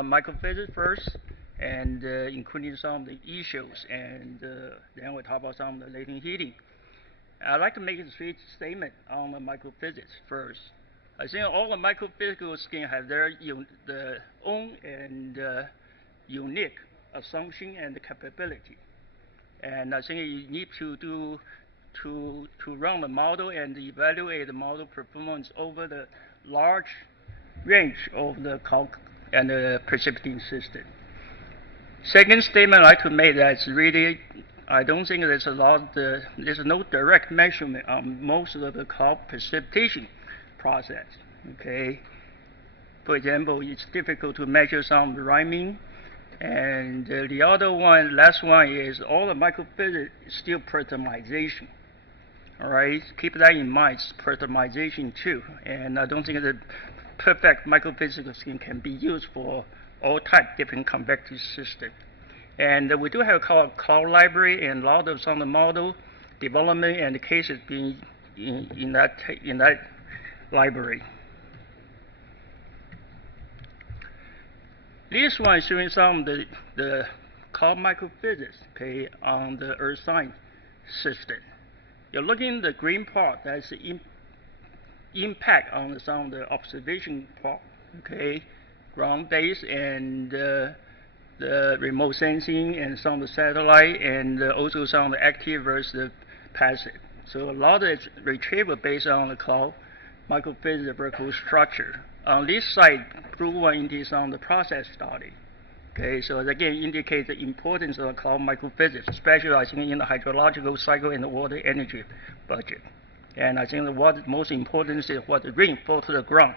microphysics first, and including some of the issues, and then we'll talk about some of the latent heating. I'd like to make a three statement on the microphysics first. I think all the microphysical schemes have their own and unique assumption and capability. And I think you need to run the model and evaluate the model performance over the large range of the calc and the precipitating system. Second statement I'd like to make that's really, I don't think there's there's no direct measurement on most of the calc precipitation process. Okay, for example, it's difficult to measure some rhyming, and the other one, last one, is all the microphysics is still parameterization. All right, keep that in mind. It's parameterization too, and I don't think the perfect microphysical scheme can be used for all type different convective system. And we do have a cloud library, and a lot of some of the model development and the cases being in that library. This one is showing some of the cloud microphysics, okay, on the Earth science system. You're looking at the green part, that's the impact on some of the observation part, okay, ground-based and the remote sensing and some of the satellite, and also some of the active versus the passive. So a lot of it's retrieval based on the cloud microphysics vertical structure. On this side, group one into some of the process study. Okay, so again indicates the importance of the cloud microphysics, especially I think in the hydrological cycle and the water energy budget. And I think what most important is what the rain fall to the ground.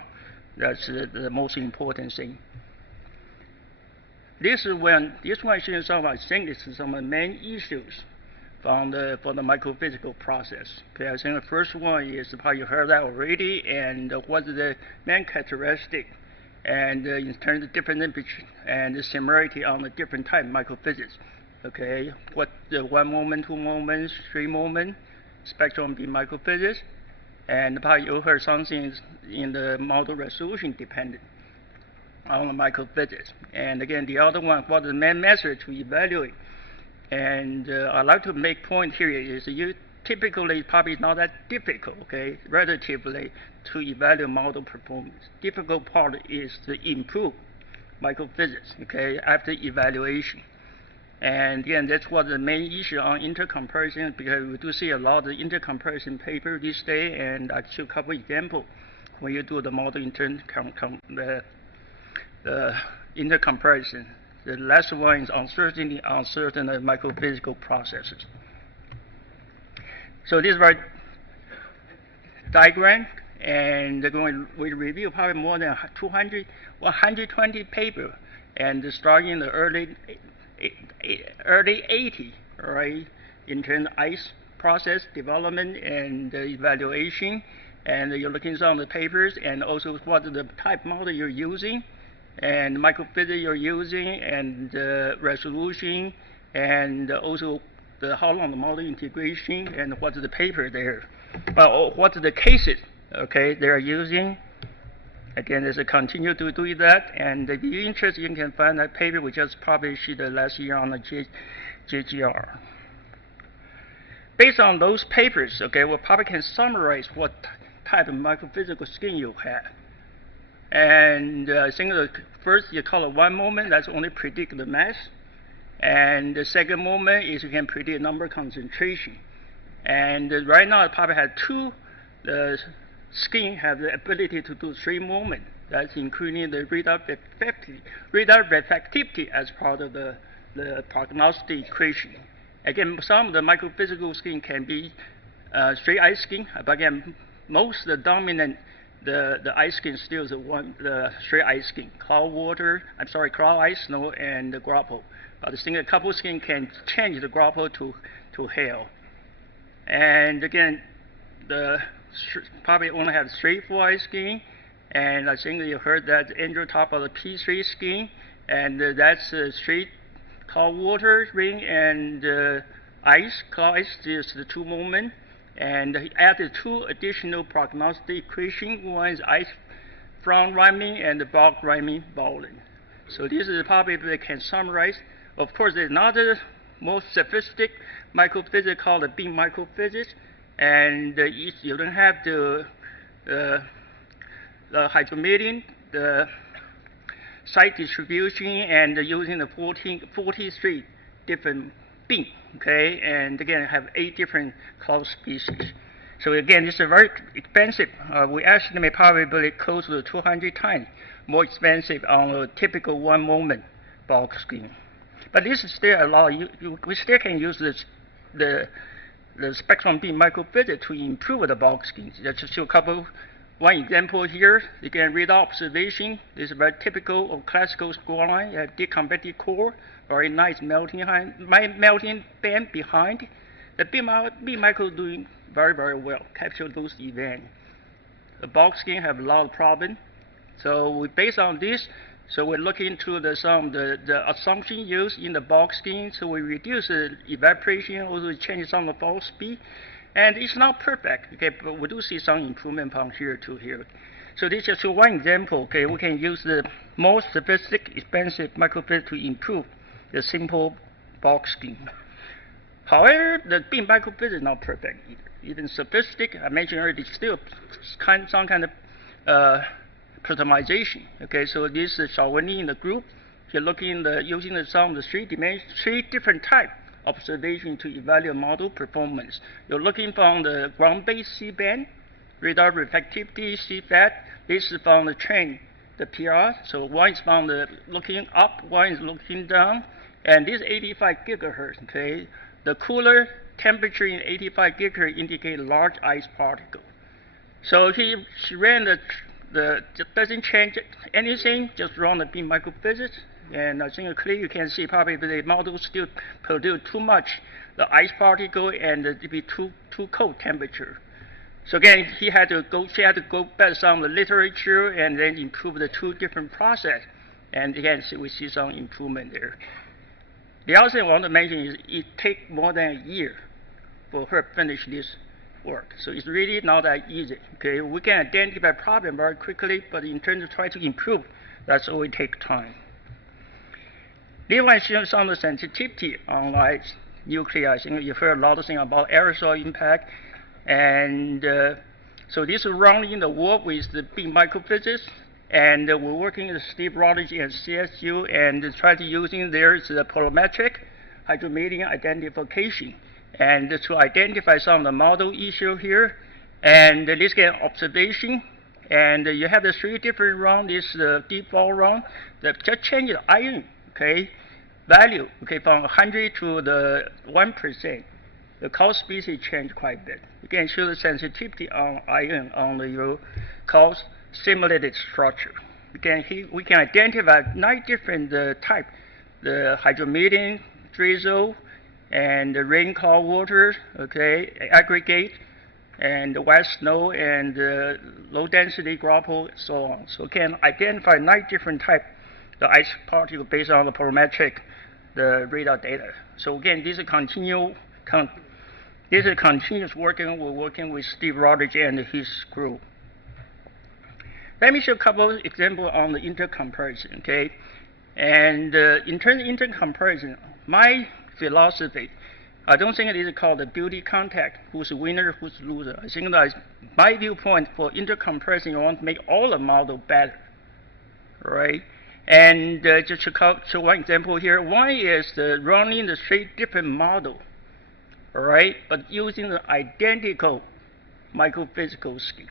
That's the most important thing. This one shows some, I think this is some of the main issues for the microphysical process. Okay, I think the first one is probably you heard that already, and what is the main characteristic, and in terms of different temperature and the similarity on the different type of microphysics. Okay, what the 1 moment, 2 moments, 3 moment spectrum be microphysics, and probably you heard something in the model resolution dependent on the microphysics. And again, the other one, what is the main method to evaluate? And I'd like to make point here is you typically probably not that difficult, okay, relatively to evaluate model performance. Difficult part is to improve microphysics, okay, after evaluation. And again, that's what the main issue on intercomparison, because we do see a lot of intercomparison paper this day, and I show a couple examples when you do the model intercomparison. The last one is uncertainty on certain microphysical processes. So this is our diagram, and we review probably more than 120 papers, and starting in the early 80s, right, in terms of ice process development and evaluation, and you're looking at some of the papers, and also what the type model you're using, and microphysics you're using, and resolution, and also how long the model integration, and what's the paper there, what's the cases, okay, they're using. Again, there's a continue to do that, and if you're interested, you can find that paper we just published last year on the JGR. Based on those papers, okay, we probably can summarize what type of microphysical scheme you have. And I think the first you call it 1 moment, that's only predict the mass. And the second moment is you can predict number concentration. And right now, it probably has 2. The scheme have the ability to do 3 moments. That's including the radar reflectivity as part of the prognostic equation. Again, some of the microphysical scheme can be straight ice scheme, but again, most of the dominant the ice scheme still is the straight ice scheme, cloud ice, snow, and the grapple. But I think a couple scheme can change the grapple to hail. And again, probably only have straightforward ice scheme, and I think you heard that Andrew talk about the P3 scheme, and that's straight cold water, rain, and ice. Cloud ice is the 2 moments. And he added 2 additional prognostic equations. One is ice from rhyming and the bulk rhyming volume. So this is probably can summarize. Of course, there's another more sophisticated microphysics called the beam microphysics, and you don't have the hydrometering, the site distribution, and using the 43 different beam. Okay, and again have 8 different cloud species. So again, this is very expensive. We estimate probably close to 200 times more expensive on a typical 1 moment bulk scheme. But this is still a lot. We still can use the spectrum beam microphysics to improve the bulk schemes. Just to show one example here. You can read observation. This is very typical of classical score line. You have deep convective core, very nice melting band behind. The beam micro doing very, very well, capture those events. The bulk scheme have a lot of problems. So we based on this, so we're looking into the assumption used in the bulk scheme. So we reduce the evaporation, also change some of the fall speed. And it's not perfect, okay, but we do see some improvement from here to here. So this is just one example, okay. We can use the more sophisticated, expensive microphysics to improve the simple bulk scheme. However, the beam microphysics is not perfect either. Even sophisticated, I mentioned earlier, it's still some kind of optimization. Okay, so this is Xiaowenli in the group. You're looking using some of the three different type observation to evaluate model performance. You're looking from the ground-based C-band, radar reflectivity, CFAT. This is from the train, the PR. So one is from the looking up, one is looking down, and this 85 gigahertz. Okay, the cooler temperature in 85 gigahertz indicate large ice particle. So she ran just doesn't change anything, just run the beam microphysics. And I think clearly you can see probably the model still produce too much the ice particle and it be too cold temperature. So again, she had to go back some of the literature and then improve the 2 different process. And again, we see some improvement there. The other thing I want to mention is it takes more than a year for her to finish this work. So it's really not that easy. Okay, we can identify problem very quickly, but in terms of trying to improve, that's always take time. This one shows some of the sensitivity on light nuclei. I think you've heard a lot of things about aerosol impact. And so this is running the work with the beam microphysics. And we're working with Steve Rodriguez and CSU and try to using there's the polarimetric hydrometering identification. And to identify some of the model issue here. And this get observation. And you have the 3 different rounds. This is the default round. Just change the ion. Okay, value, okay, from 100 to the 1%. The cloud species change quite a bit. You can show the sensitivity on ion on your cloud simulated structure. We can identify 9 different type: the hydrometering, drizzle, and the rain cloud water, okay, aggregate, and the wet snow, and low density graupel, so on. So can identify 9 different type the ice particle based on the polarimetric, the radar data. So again, this is continuous working. We're working with Steve Rodriguez and his group. Let me show a couple of examples on the intercomparison. Okay, and in terms of intercomparison, my philosophy, I don't think it is called the beauty contest. Who's the winner, who's the loser. I think that my viewpoint for intercomparison, you want to make all the model better, right? And just to show one example here, one is running the 3 different models, all right, but using the identical microphysical scheme.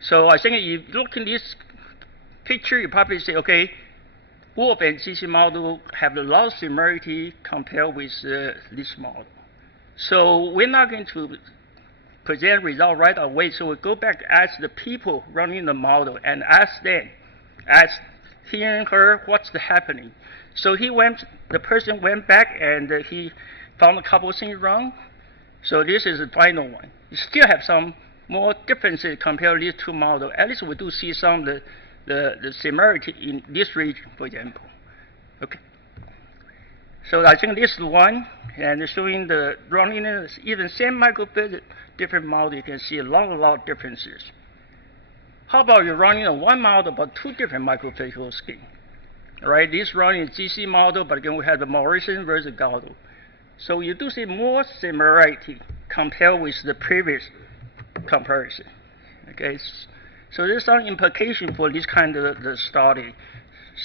So I think if you look in this picture, you probably say, okay, Wolf and CC model have a lot of similarity compared with this model. So we're not going to present result right away. So we go back to ask the people running the model and ask them, hearing her, what's happening. So the person went back and he found a couple of things wrong. So this is the final one. You still have some more differences compared to these 2 models. At least we do see some of the similarity in this region, for example. Okay. So I think this is one, and showing the running even same microphysics, different model, you can see a lot of differences. How about you running one model but 2 different microphysical schemes? right? This running is GC model, but again we have the Morrison versus Galdo. So you do see more similarity compared with the previous comparison. Okay, so there's some implication for this kind of the study.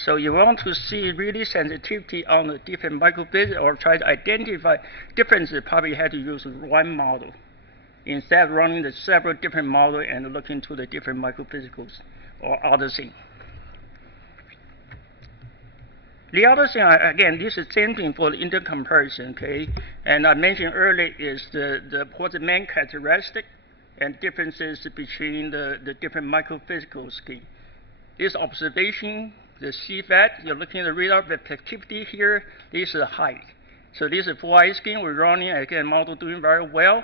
So you want to see really sensitivity on the different microphysics or try to identify differences, probably had to use one model instead of running the several different models and looking to the different microphysicals or other things. The other thing, again, this is the same thing for the intercomparison, okay? And I mentioned earlier is what's the main characteristic and differences between the different microphysical scheme. This observation, the CFAT, you're looking at the radar reflectivity here. This is height. So this is 4-eye scheme. We're running, again, model doing very well.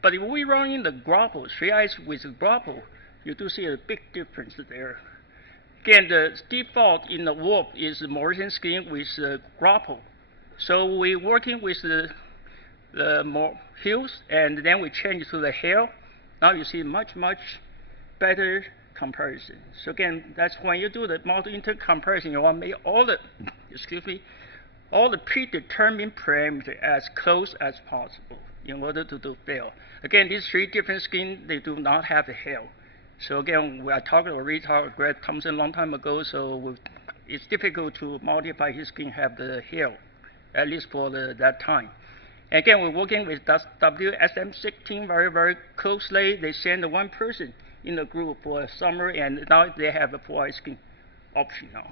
But if we run in the grapple, 3 eyes with grapple, you do see a big difference there. Again, the default in the warp is the Morrison scheme with grapple. So we're working with the hills, and then we change to the hail. Now you see much better comparison. So again, that's when you do the model intercomparison, you want to make all the, all the predetermined parameters as close as possible in order to do fail. Again, these 3 different schemes, they do not have the hail. So again, I already talked with Greg Thompson a long time ago, so it's difficult to modify his scheme have the hail, at least for that time. Again, we're working with WSM16 very closely. They send one person in the group for summer, and now they have a 4-eye scheme option now.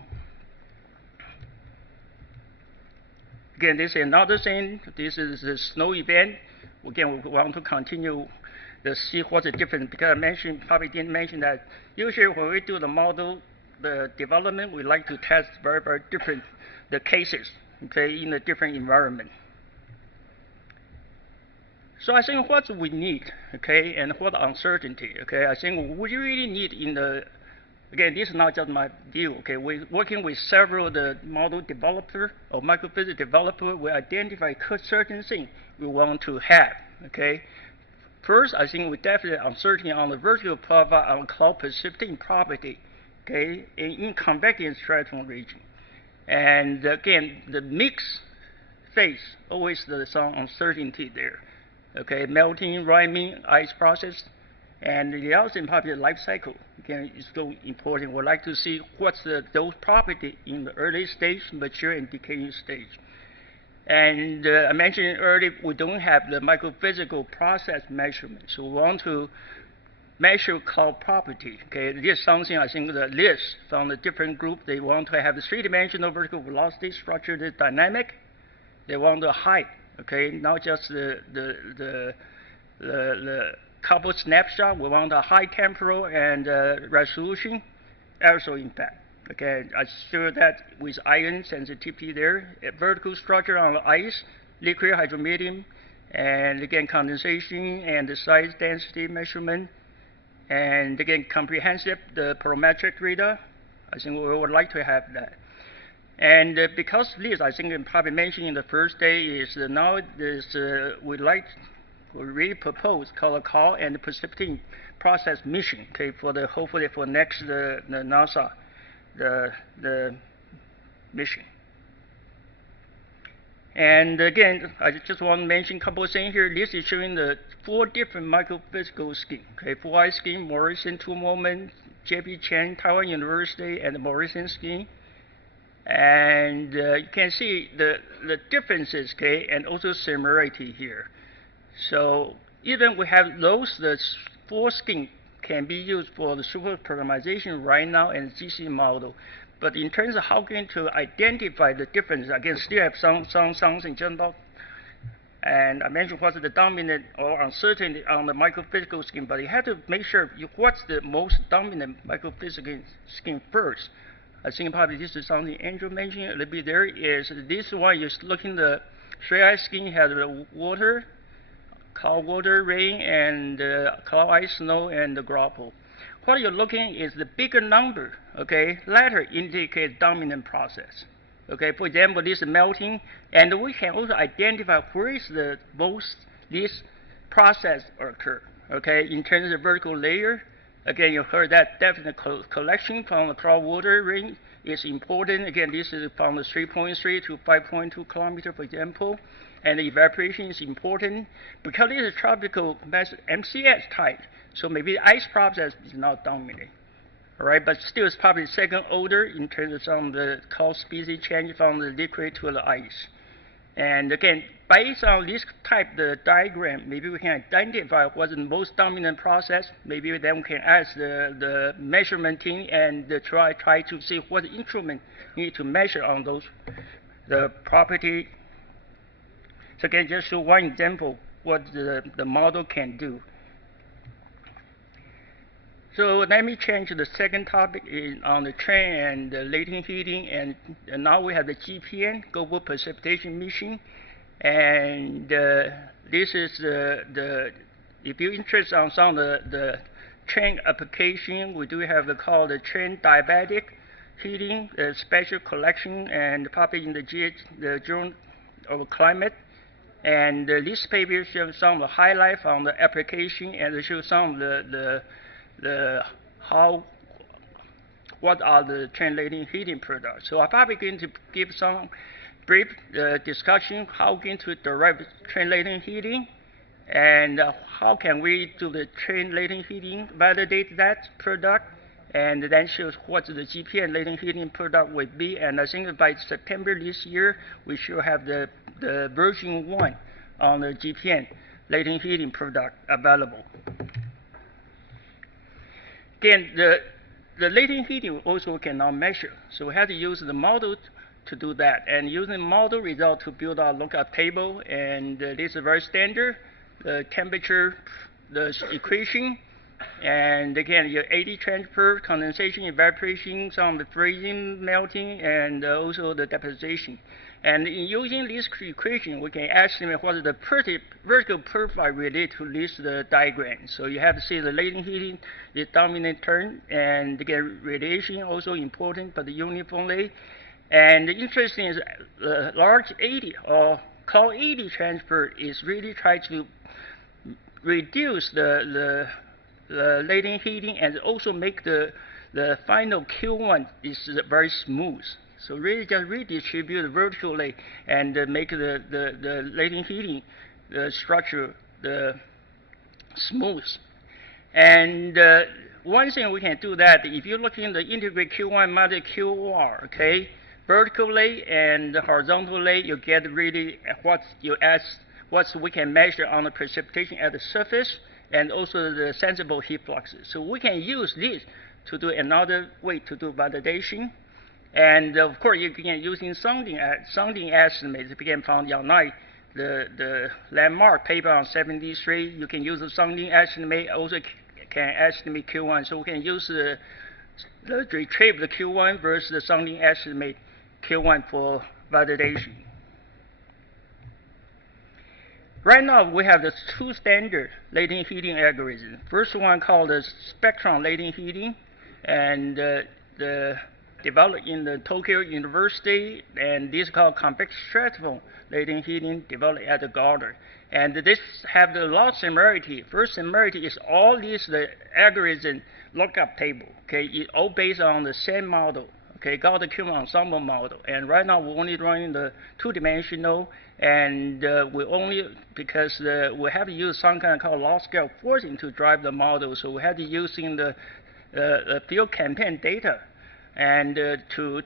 Again, this is another thing. This is the snow event. Again, we want to continue to see what's the difference, because I probably didn't mention that usually when we do the model, the development, we like to test very different the cases, okay, in a different environment. So I think what we need, okay, and what uncertainty, okay, I think we really need in the, again, this is not just my view, okay, we're working with several of the model developer or microphysics developer, we identify certain things we want to have, okay. First, I think we definitely uncertainty on the vertical profile on cloud persisting property, okay, in convective stratum region. And again, the mix phase, always there's some uncertainty there. Okay, melting, rhyming, ice process, and the other thing probably the life cycle. Again, is so important. We'd like to see what's those property in the early stage, mature and decaying stage. And I mentioned earlier, we don't have the microphysical process measurement, so we want to measure cloud property. Okay, this is something I think the list from the different group, they want to have the 3-dimensional vertical velocity structure, the dynamic. They want the height. Okay, not just the couple snapshot. We want a high temporal and resolution, also impact. Okay, I show that with ion sensitivity there, a vertical structure on the ice, liquid hydromedium, and again condensation and the size density measurement, and again comprehensive the parametric radar. I think we would like to have that. And because this, I think I probably mentioned in the first day, is now this we really propose called a call and precipitation process mission. Okay, for the hopefully for next the NASA the mission. And again, I just want to mention a couple of things here. This is showing the 4 different microphysical schemes. Okay, 4-eye scheme, Morrison 2-moment, J.P. Chen, Taiwan University, and the Morrison scheme. And you can see the differences, okay, and also similarity here. So even we have those, the 4 schemes can be used for the super programmation right now and GC model. But in terms of how going to identify the difference, again, still have something just about. And I mentioned what's the dominant or uncertainty on the microphysical scheme, but you have to make sure what's the most dominant microphysical scheme first. I think probably this is something Andrew mentioned a little bit there, is this one is looking the 3-eye scheme has the water, cloud water, rain, and cloud ice, snow, and the grapple. What you're looking is the bigger number, okay, latter indicates dominant process. Okay, for example, this is melting, and we can also identify where is the most this process occur, okay, in terms of vertical layer, Again, you heard that definite collection from the cloud water ring is important. Again, this is from the 3.3 to 5.2 kilometer, for example. And the evaporation is important because it is a tropical MCS type. So maybe the ice process is not dominant. All right, but still it's probably second order in terms of some of the cold species change from the liquid to the ice. And again, based on this type of diagram, maybe we can identify what's the most dominant process. Maybe then we can ask the measurement team and try to see what instrument need to measure on those the property. So again, just show one example what the model can do. So let me change the second topic on the trend and the latent heating, and now we have the GPM, Global Precipitation Mission, and this is if you're interested on some of the trend application, we do have called the trend diabatic heating, special collection, and probably in the Journal of Climate. And this paper shows some of the highlight from the application and shows some of what are the trend latent heating products. So I'm probably going to give some brief discussion how we're going to derive trend latent heating and how can we do the trend latent heating, validate that product, and then shows what the GPM latent heating product would be. And I think by September this year, we should have the version 1 on the GPM latent heating product available. Again, the latent heating also cannot measure, so we have to use the model to do that. And using the model result to build our lookup table, and this is very standard. The temperature, the equation, and again your AD transfer, condensation, evaporation, some of the freezing, melting, and also the deposition. And in using this equation, we can estimate what is the vertical profile related to this diagram. So you have to see the latent heating is dominant term, and again radiation also important, but uniformly. And the interesting is large AD or cloud AD transfer is really trying to reduce the latent heating and also make the final Q1 is very smooth. So really just redistribute vertically and make the latent heating structure smooth. And one thing we can do that, if you look in the integrate Q1 minus QR, okay, vertically and horizontally, you get really what we can measure on the precipitation at the surface and also the sensible heat fluxes. So we can use this to do another way to do validation. And of course, you can using sounding estimates. You can find online the landmark paper on 73. You can use the sounding estimate. Also can estimate Q1. So we can use the retrieve the Q1 versus the sounding estimate Q1 for validation. Right now, we have the two standard latent heating algorithms. First one called the spectrum latent heating, and developed in the Tokyo University, and this is called convection stratiform latent heating, developed at the Gardner. And this have the lot similarity. First similarity is all these the algorithm lookup table. Okay, it all based on the same model. Okay, Gardner Q ensemble model. And right now we're only running the two-dimensional, and we only because we have to use some kind of called log scale forcing to drive the model. So we have to using the field campaign data and to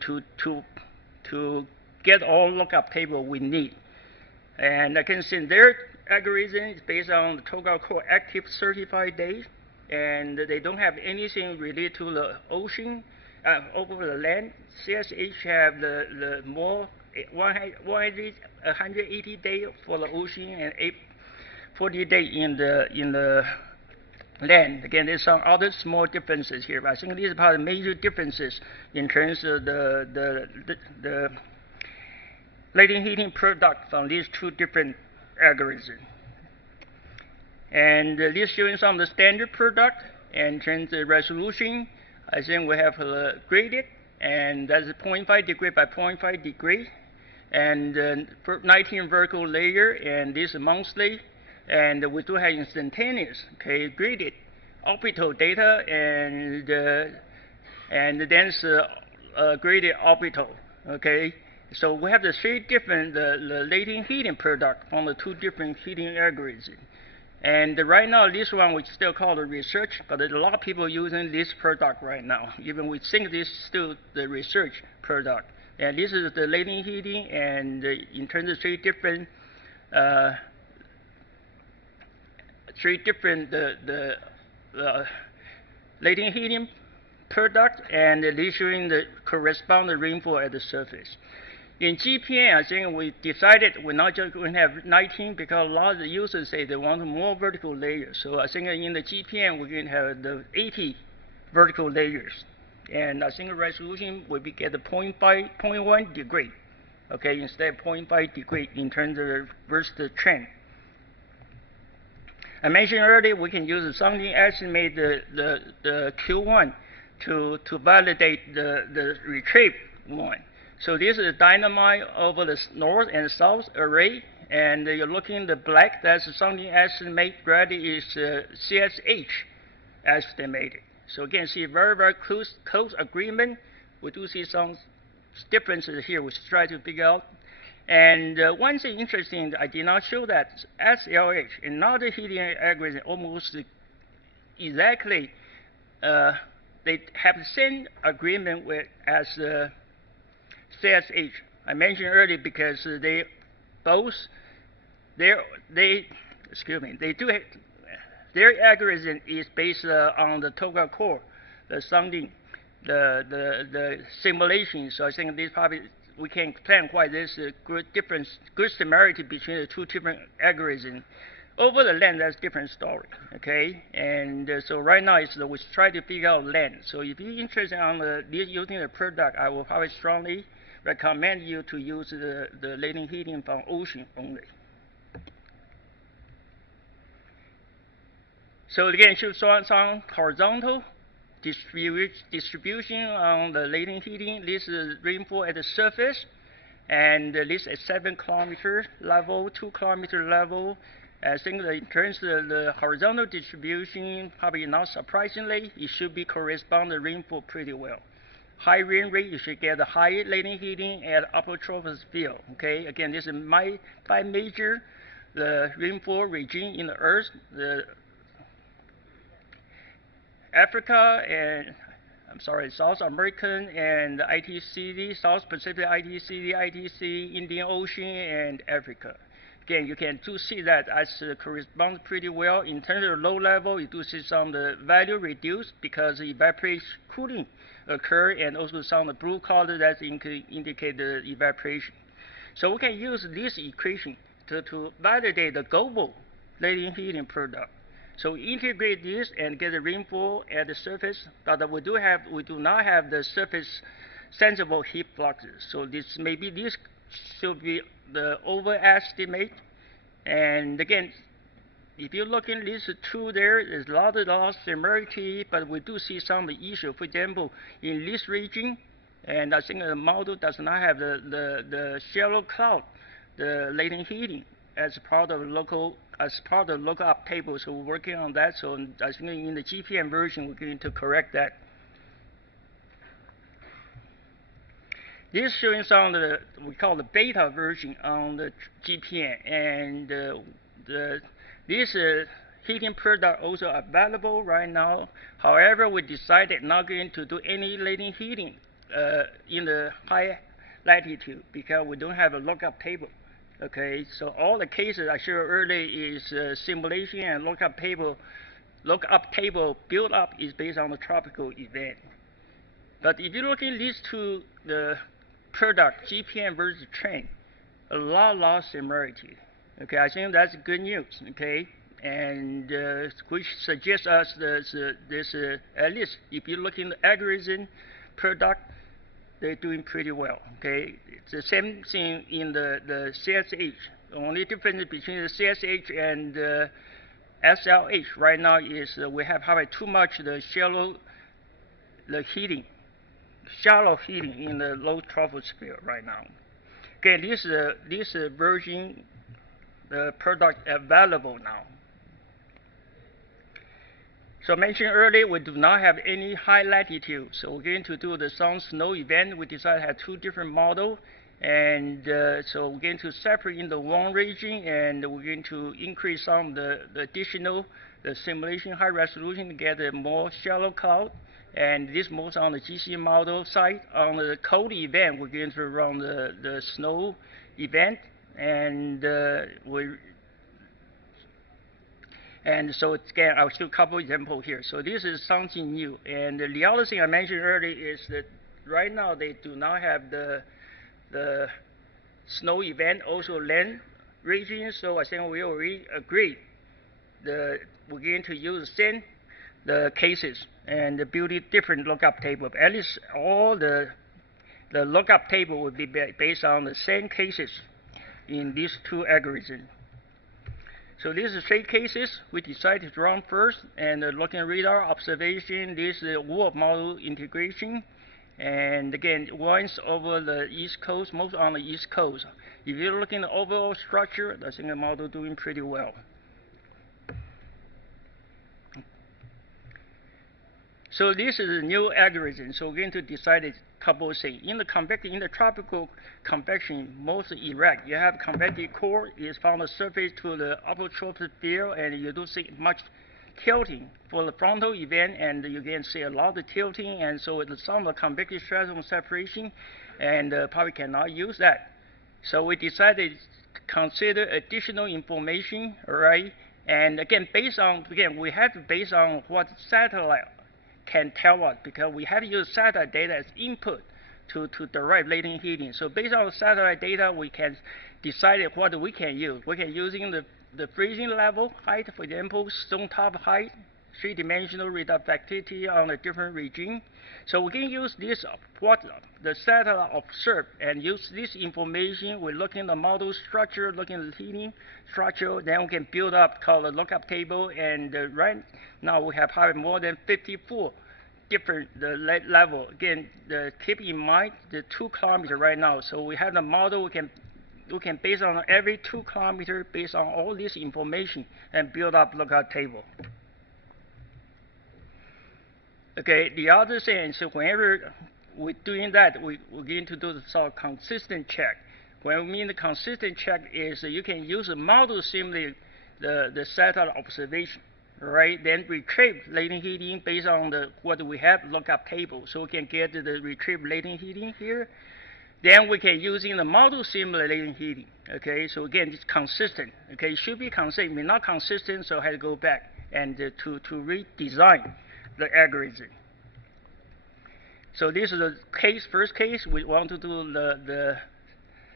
get all lookup table we need. And I can see their algorithm is based on the Toga Core active certified days, and they don't have anything related to the ocean over the land. CSH have the more 180 days for the ocean and 40 days in the land. Again, there's some other small differences here, but I think these are probably major differences in terms of the latent heating product from these two different algorithms. And this showing some of the standard product. And in terms of resolution, I think we have graded, and that's 0.5 degree by 0.5 degree, and 19 vertical layer, and this is monthly. And we do have instantaneous, okay, graded orbital data and then graded orbital. Okay, so we have the three different the latent heating product from the two different heating algorithms. And right now, this one we still call the research, but there's a lot of people using this product right now. Even we think this is still the research product. And this is the latent heating, and in terms of three different latent heating product, and they're showing the corresponding rainfall at the surface. In GPM, I think we decided we're not just going to have 19 because a lot of the users say they want more vertical layers. So I think in the GPM, we're going to have the 80 vertical layers. And I think the resolution will be get the 0.1 degree, okay, instead of 0.5 degree in terms of reverse the trend. I mentioned earlier we can use the sounding estimate the Q1 to validate the retrieve one. So this is dynamite over the north and south array, and you're looking at the black, that's the sounding estimate, red is CSH estimated. So again, see very, very close agreement. We do see some differences here, which try to figure out. And one thing interesting, I did not show that SLH, another heating algorithm, almost exactly, they have the same agreement with as CSH. I mentioned earlier because they both they do have, their algorithm is based on the Toga core, the sounding, the simulation. So I think this probably we can explain why there's a good difference, good similarity between the two different algorithms. Over the land, that's a different story, okay? And so right now, we try to figure out land. So if you're interested on using the product, I will probably strongly recommend you to use the latent heating from ocean only. So again, show some horizontal distribution on the latent heating. This is rainfall at the surface, and this is 7 kilometer level, 2 kilometer level. I think that in terms of the horizontal distribution, probably not surprisingly, it should be correspond to rainfall pretty well. High rain rate, you should get a high latent heating at upper troposphere. Okay, again, this is my 5 major the rainfall region in the Earth. The Africa and South American and ITCD, South Pacific ITCD, ITC, Indian Ocean, and Africa. Again, you can do see that as corresponds pretty well. In terms of low level, you do see some of the value reduced because evaporation cooling occur, and also some of the blue color that indicate the evaporation. So we can use this equation to validate the global latent heating product. So integrate this and get the rainfall at the surface, but we do not have the surface sensible heat fluxes. So this should be the overestimate. And again, if you look in these two there's a lot of similarity, but we do see some issue. For example, in this region, and I think the model does not have the shallow cloud, the latent heating as part of local up table. So we're working on that. So I think in the GPM version, we're going to correct that. This is showing some of the we call the beta version on the GPM, and this heating product also available right now. However, we decided not going to do any latent heating in the high latitude because we don't have a lookup table. Okay, so all the cases I showed earlier is simulation, and lookup table build up is based on the tropical event. But if you look at these two, the product GPM versus trend, a lot similarity. Okay, I think that's good news. Okay, and which suggests us this at least if you look in the algorithm product, they're doing pretty well. Okay, it's the same thing in the CSH. The only difference between the CSH and the SLH right now is we have probably too much shallow heating in the low troposphere right now. Okay, this version, the product available now. So I mentioned earlier, we do not have any high latitude. So we're going to do the sun snow event. We decided to have two different models. And so we're going to separate into one region, and we're going to increase some of the additional simulation high resolution to get a more shallow cloud. And this moves on the GC model side. On the cold event, we're going to run the snow event, and so again, I'll show a couple examples here. So this is something new. And the other thing I mentioned earlier is that right now they do not have the snow event also land region. So I think we already agreed we're going to use the cases and build a different lookup table. At least all the lookup table will be based on the same cases in these two algorithms. So these are 3 cases we decided to run first, and looking at radar observation, this is world model integration. And again, one's over the East Coast, most on the East Coast. If you're looking at the overall structure, I think the model doing pretty well. So this is a new algorithm. So we're going to decide a couple of things. In the tropical convection, most erect. You have convective core is from the surface to the upper troposphere, and you don't see much tilting for the frontal event, and you can see a lot of tilting, and so it's some of the convective stratum separation, and probably cannot use that. So we decided to consider additional information, all right? And again, we have to base on what satellite can tell us, because we have to use satellite data as input to derive latent heating. So based on satellite data, we can decide what we can use. We can using the freezing level height, for example, stone top height, 3-dimensional reflectivity on a different region. So we can use this, what the satellite observed, and use this information. We're looking at the model structure, looking at the heating structure, then we can build up called a lookup table. And right now we have probably more than 54 different level. Again, keep in mind the 2 kilometers right now. So we have the model, we can base on every 2 kilometers based on all this information and build up lookup table. Okay, the other thing is whenever we're doing that, we're going to do the sort of consistent check. When we mean the consistent check is you can use the model simulate the satellite observation, right? Then retrieve latent heating based on what we have lookup table. So we can get the retrieve latent heating here. Then we can using the model simulate latent heating. Okay, so again, it's consistent. Okay, it should be consistent. If not consistent, so I had to go back and to redesign the algorithm. So this is the first case. We want to do the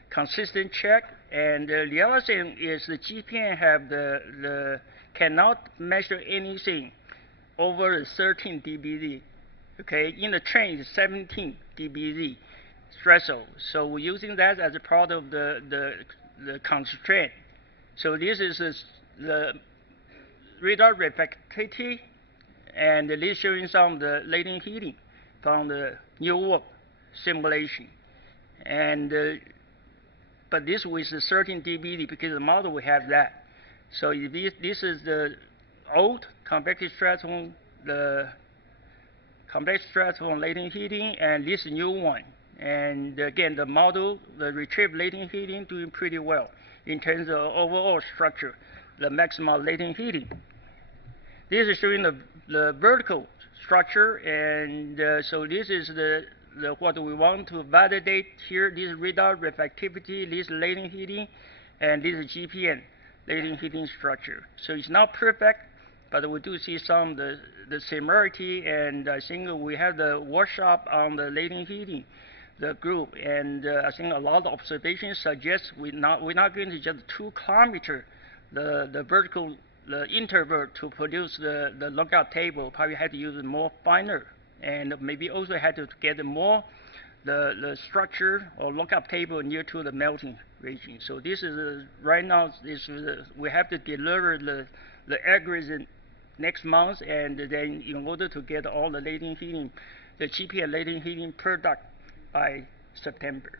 consistent check. And the other thing is the GPN have cannot measure anything over 13 dBz. Okay, in the train it's 17 dBz threshold. So we're using that as a part of the constraint. So this is the radar reflectivity, and this is showing some of the latent heating from the New York simulation. And but this with the 13 dBz because the model we have that. So this is the old convective stratum, the convective stratum latent heating, and this new one. And again, the model, the retrieve latent heating doing pretty well in terms of overall structure, the maximum latent heating. This is showing the vertical structure, and so this is what we want to validate here. This radar reflectivity, this latent heating, and this is GPN latent heating structure. So it's not perfect, but we do see some the similarity, and I think we have the workshop on the latent heating, the group, and I think a lot of observations suggest we're not going to just 2 kilometers the vertical interval to produce the lookup table. Probably had to use more finer, and maybe also had to get more the structure or lookup table near to the melting region. So this is right now we have to deliver the algorithm next month, and then in order to get all the latent heating, the GPN latent heating product by September.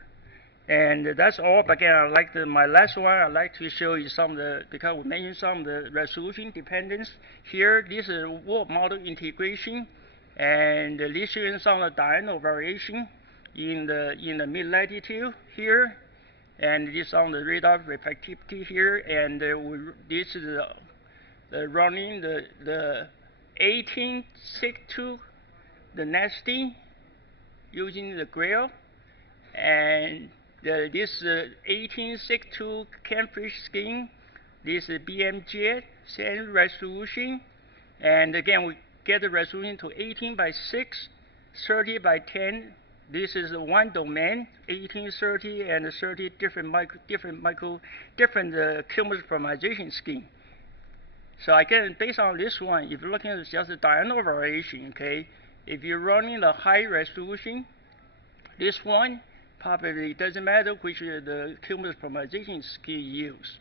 And that's all. But again, my last one, I'd like to show you some of the, because we mentioned some of the resolution dependence here. This is world model integration, and this shows some of the diurnal variation in the mid latitude here, and this is some of the radar reflectivity here. And this is running the 1862, the nesting using the grill, and this 1862 camfish skin. This is BMJ, same resolution, and again we get the resolution to 18 by 6, 30 by 10. This is one domain, 1830 and 30 different cumulative polarization scheme. So again, based on this one, if you're looking at just the diurnal variation, okay, if you're running the high resolution, this one probably doesn't matter which the cumulative polarization scheme you use.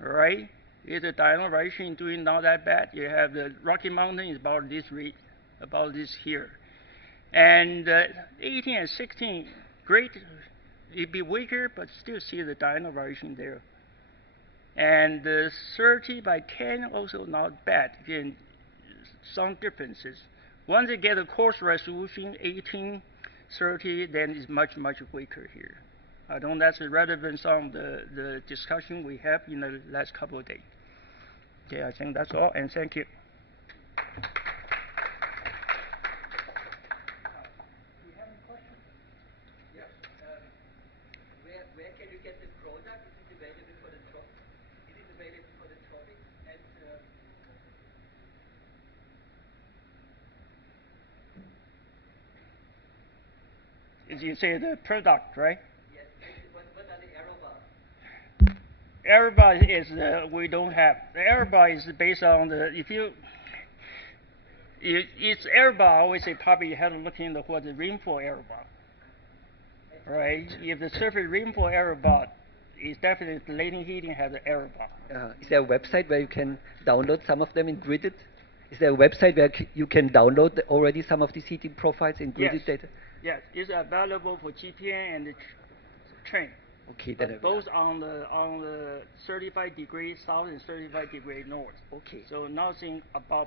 All right, if the diurnal variation doing not that bad, you have the Rocky Mountain is about this rate, about this here. And 18 and 16, great. It'd be weaker, but still see the diurnal variation there. And 30 by 10 also not bad. Again, some differences. Once you get a coarse resolution, 18, 30, then it's much weaker here. I don't know that's relevant some of the discussion we have in the last couple of days. Okay, I think that's all, and thank you. Where can you get the product? Is it available for the tropics? Is it available for the tropics? And As you say, the product, right? yes. What are the error bars? Error bar is we don't have. The error bar is based on the it's error bar. I always say probably you have to look into what the rainfall error bar. Right? If the surface rainfall error bar is definitely the latent heating has an error bar. Is there a website where you can download some of them in gridded? Is there a website where you can download already some of these heating profiles in gridded data? Yes, it's available for GPN and the train. Okay, but both on the 35 degrees south and 35 degrees north. Okay. So nothing above.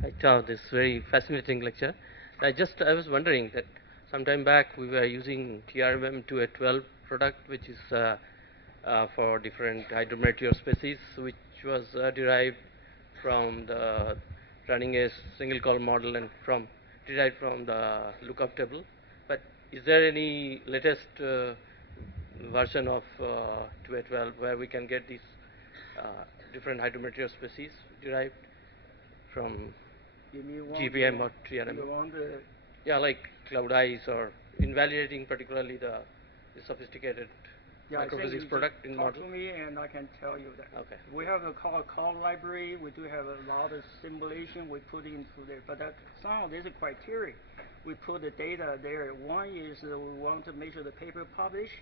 Hi, Tom. This very fascinating lecture. I was wondering that sometime back we were using TRMM 2A12 product, which is for different hydrometeor species, which was derived from the running a single column model and derived from the lookup table. But is there any latest version of 2A12 where we can get these different hydrometeor species derived from GPM or TRMM? Yeah, like cloud ice or invalidating particularly the sophisticated microphysics product in model. Talk to me and I can tell you that. Okay. We have a call library. We do have a lot of simulation we put into there, but some of these criteria we put the data there. One is we want to make sure the paper published,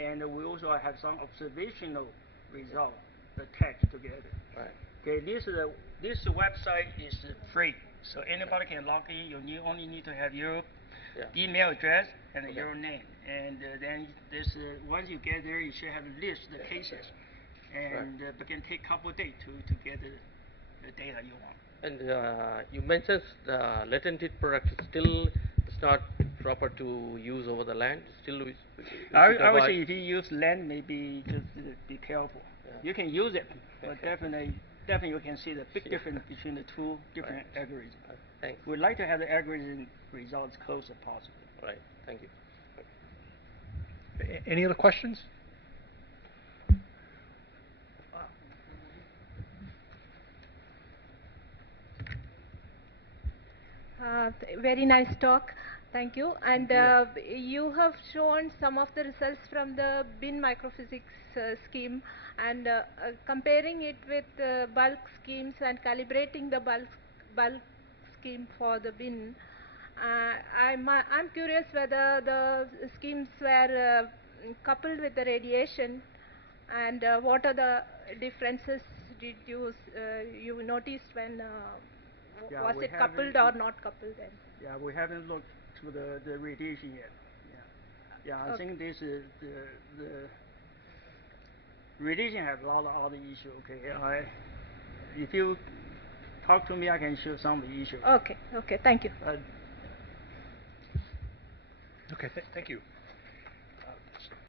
and we also have some observational results attached together. Right. Okay, this website is free, so anybody can log in. You only need to have your email address and your name, and then once you get there, you should have a list of the cases, and it can take a couple of days to get the data you want. And you mentioned the latent heat product is still not proper to use over the land. Still, I would say if you use land, maybe just be careful. You can use it, but definitely you can see the big difference between the two different algorithms. Thanks. We'd like to have the algorithm results close as possible. Right. Thank you. Any other questions? Very nice talk. Thank you. And you have shown some of the results from the bin microphysics scheme, and comparing it with bulk schemes and calibrating the bulk scheme for the bin. I'm curious whether the schemes were coupled with the radiation, and what are the differences did you noticed when Yeah, Was we it coupled haven't- or not coupled then? Yeah, we haven't looked to the radiation yet. Yeah, I Okay. think this is the radiation has a lot of other issues. Okay, if you talk to me, I can show some of the issues. Okay, thank you. Okay, thank you.